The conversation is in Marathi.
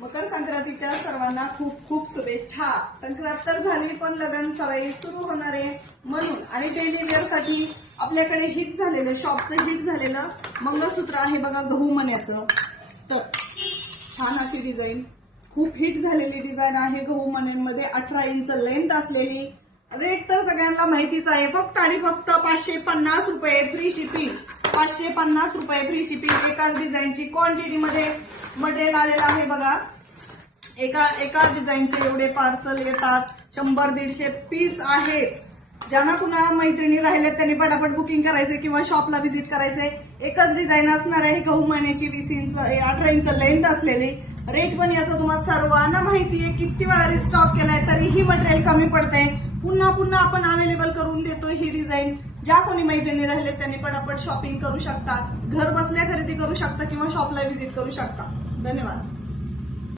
मकर संक्रांतीच्या सर्वांना खूप खूप शुभेच्छा। संक्रांत तर झाली पण लगन सराई सुरू होणार आहे म्हणून आणि डेली वेअर साठी आपल्याकडे हिट झालेलं शॉपचं हिट झालेलं मंगळसूत्र आहे बघा गहू मण्याचं। तर छान अशी डिझाईन खूप हिट झालेली डिझाईन आहे गहू मण्यांमध्ये 18 इंच लेंथ असलेली। रेट तर सगळ्यांना माहितीच आहे, फक्त आणि फक्त 550 रुपये फ्री शिपिंग। 550 रुपये फ्री शिपिंग। एकाच डिझाईनची क्वांटिटी मध्ये मटेरियल आलेलं आहे बघा। एका डिझाईनचे एवढे पार्सल येतात, 100-150 पीस आहेत। ज्यांना कुणा मैत्रिणी राहिले त्यांनी पटापट बुकिंग करायचे किंवा शॉपला व्हिजिट करायचे। एकच डिझाईन असणार आहे गहू मण्याची 20 इंच 18 इंच लेंथ असलेली। रेट पण याचा तुम्हाला सर्वांना माहिती आहे, किती वेळा रिस्टॉक केलाय तरीही मटेरियल कमी पडतंय। पुन्हा पुन्हा आपण अवेलेबल करून देतोय ही डिझाईन। ज्या कोणी मैत्रिणी राहिले त्यांनी पटापट शॉपिंग करू शकता, घर बसल्या खरेदी करू शकता किंवा शॉपला व्हिजिट करू शकता। धन्यवाद।